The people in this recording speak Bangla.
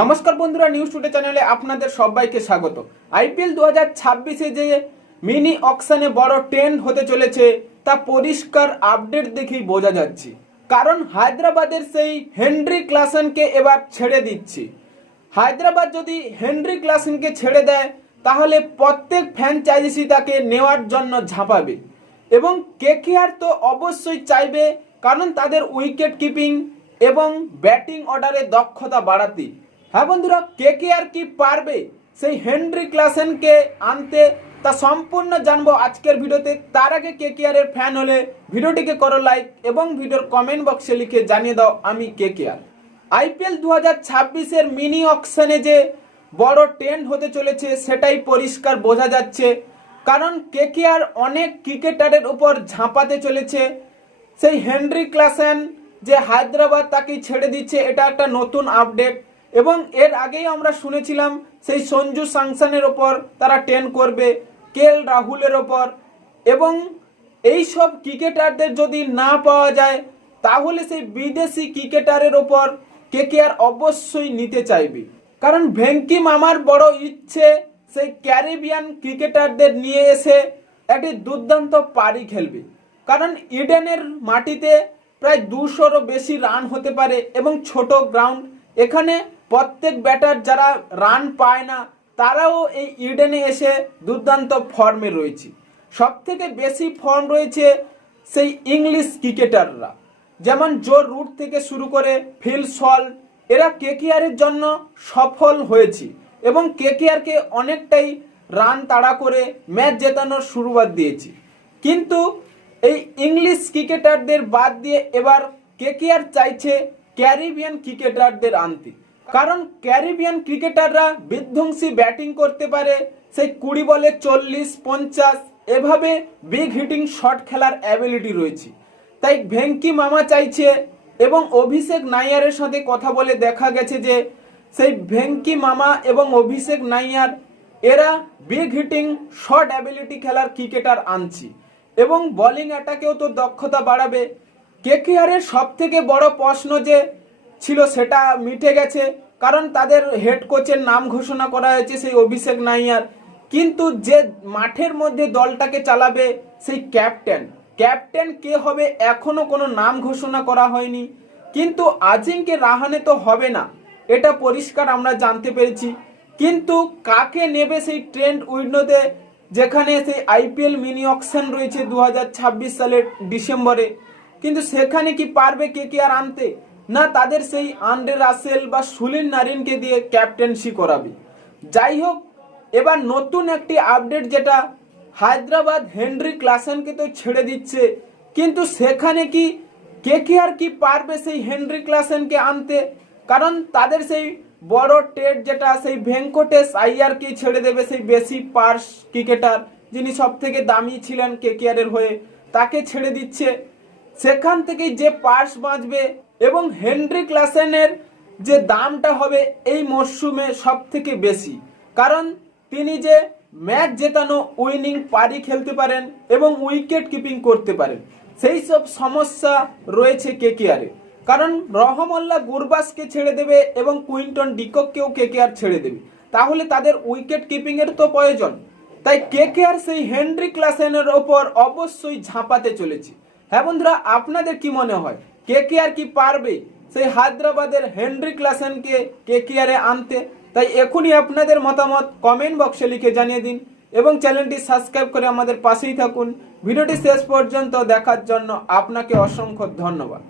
নমস্কার বন্ধুরা নিউজ টুডে চ্যানেলে আপনাদের সবাইকে স্বাগত। আইপিএল দু হাজার ছাব্বিশে যে মিনি অকশনে বড় ট্রেন্ড হতে চলেছে, তা পরিষ্কার আপডেট দেখেই বোঝা যাচ্ছে। কারণ হায়দ্রাবাদের সেই হেনরি ক্লাসেনকে এবার ছেড়ে দিচ্ছি। হায়দ্রাবাদ যদি হেনরি ক্লাসেনকে ছেড়ে দেয়, তাহলে প্রত্যেক ফ্র্যাঞ্চাইজি তাকে নেওয়ার জন্য ঝাঁপাবে। এবং কেকেআর তো অবশ্যই চাইবে, কারণ তাদের উইকেট কিপিং এবং ব্যাটিং অর্ডারে দক্ষতা বাড়াতে। হ্যাঁ বন্ধুরা, কে কে আর কি পারবে সেই হেনরি ক্লাসেনকে আনতে তা সম্পূর্ণ জানব আজকের ভিডিওতে। তার আগে কেকেআর এর ফ্যান হলে ভিডিওটিকে করো লাইক এবং ভিডিওর কমেন্ট বক্সে লিখে জানিয়ে দাও আমি কেকেআর আইপিএল দু হাজার ছাব্বিশের মিনি অকশনে যে বড় ট্রেন্ড হতে চলেছে, সেটাই পরিষ্কার বোঝা যাচ্ছে। কারণ কে কে আর অনেক ক্রিকেটারের উপর ঝাঁপাতে চলেছে। সেই হেনরি ক্লাসেন যে হায়দ্রাবাদ তাকে ছেড়ে দিচ্ছে, এটা একটা নতুন আপডেট এবং এর আগেই আমরা শুনেছিলাম সেই সঞ্জু সাংসানের ওপর তারা টেন করবে কেএল রাহুলের ওপর। এবং এই সব ক্রিকেটারদের যদি না পাওয়া যায়, তাহলে সেই বিদেশি ক্রিকেটারের ওপর কে কে আর অবশ্যই নিতে চাইবে। কারণ ভেঙ্কি মামার বড় ইচ্ছে সেই ক্যারিবিয়ান ক্রিকেটারদের নিয়ে এসে একটি দুর্দান্ত পারি খেলবে। কারণ ইডেনের মাটিতে প্রায় দুশোরও বেশি রান হতে পারে এবং ছোট গ্রাউন্ড। এখানে প্রত্যেক ব্যাটার যারা রান পায় না, তারাও এই ইডেনে এসে দুর্দান্ত ফর্মে রয়েছে। সব থেকে বেশি ফর্ম রয়েছে সেই ইংলিশ ক্রিকেটাররা। যেমন জো রুট থেকে শুরু করে ফিল সল, এরা কেকেআরের জন্য সফল হয়েছে এবং কেকেআরকে অনেকটাই রান তাড়া করে ম্যাচ জেতানোর শুরুয়াত দিয়েছে। কিন্তু এই ইংলিশ ক্রিকেটারদের বাদ দিয়ে এবার কেকেআর চাইছে ক্যারিবিয়ান ক্রিকেটারদের আনতে। কারণ ক্যারিবিয়ান ক্রিকেটাররা বিধ্বংসী ব্যাটিং করতে পারে। সেই কুড়ি বলে চল্লিশ, পঞ্চাশ, এভাবে বিগ হিটিং শট খেলার অ্যাবিলিটি রয়েছে। তাই ভেঙ্কি মামা চাইছে এবং অভিষেক নাইয়ারের সাথে কথা বলে দেখা গেছে যে, সেই ভেঙ্কি মামা এবং অভিষেক নাইয়ার, এরা বিগ হিটিং শর্ট অ্যাবিলিটি খেলার ক্রিকেটার আনছি। এবং বোলিং অ্যাটাকেও তো দক্ষতা বাড়াবে। কেকেআরের সব থেকে বড় প্রশ্ন যে ছিল সেটা মিটে গেছে। কারণ তাদের হেড কোচের নাম ঘোষণা করা হয়েছে সেই অভিষেক নাইয়ার। কিন্তু যে মাঠের মধ্যে দলটাকে চালাবে সেই ক্যাপ্টেন ক্যাপ্টেন কে হবে এখনও কোনো নাম ঘোষণা করা হয়নি। কিন্তু আজিঙ্কে রাহানে তো হবে না, এটা পরিষ্কার আমরা জানতে পেরেছি। কিন্তু কাকে নেবে সেই ট্রেন্ড উইন্ডোতে, যেখানে সেই আইপিএল মিনি অকশন রয়েছে দু হাজার ছাব্বিশ সালের ডিসেম্বরে। কিন্তু সেখানে কি পারবে কে কে আর আনতে? না তাদের সেই আন্ডে রাসেল বা সুলিন নারিনকে দিয়ে ক্যাপ্টেন্সি করাবে। যাই হোক এবার নতুন একটি আপডেট যেটা হায়দ্রাবাদ হেনরি ক্লাসেনকে তো ছেড়ে দিচ্ছে, কিন্তু সেখানে কি কে কে আর কি পারবে সেই হেনরি ক্লাসেনকে আনতে? কারণ তাদের সেই বড় টেট যেটা, সেই ভেঙ্কটেশ আইয়ারকে ছেড়ে দেবে সেই বেশি পার্স ক্রিকেটার, যিনি সব থেকে দামি ছিলেন কে কেকেআরের হয়ে, তাকে ছেড়ে দিচ্ছে। সেখান থেকে যে পার্স বাঁচবে এবং হেনরি ক্লাসেনের যে দামটা হবে এই মরশুমে সব থেকে বেশি। কারণ তিনি যে ম্যাচ জেতানো উইনিং পারি খেলতে পারেন এবং উইকেট কিপিং করতে পারেন, সেই সব সমস্যা রয়েছে কেকেআরে কারণ রহমল্লা গুরবাসকে ছেড়ে দেবে এবং কুইন্টন ডিকককেও কেকেআর ছেড়ে দেবে। তাহলে তাদের উইকেট কিপিংয়ের তো প্রয়োজন। তাই কেকেআর সেই হেনরি ক্লাসেনের ওপর অবশ্যই ঝাঁপাতে চলেছে। হ্যাঁ বন্ধুরা, আপনাদের কি মনে হয়? কেকেআর কি পারবে? সেই হায়দ্রাবাদের হেনরি ক্লাসেনকে কেকেআরে আনতে। তাই এখনই আপনাদের মতামত কমেন্ট বক্সে লিখে জানিয়ে দিন এবং চ্যানেলটি সাবস্ক্রাইব করে আমাদের পাশেই থাকুন। ভিডিওটি শেষ পর্যন্ত দেখার জন্য আপনাকে অসংখ্য ধন্যবাদ।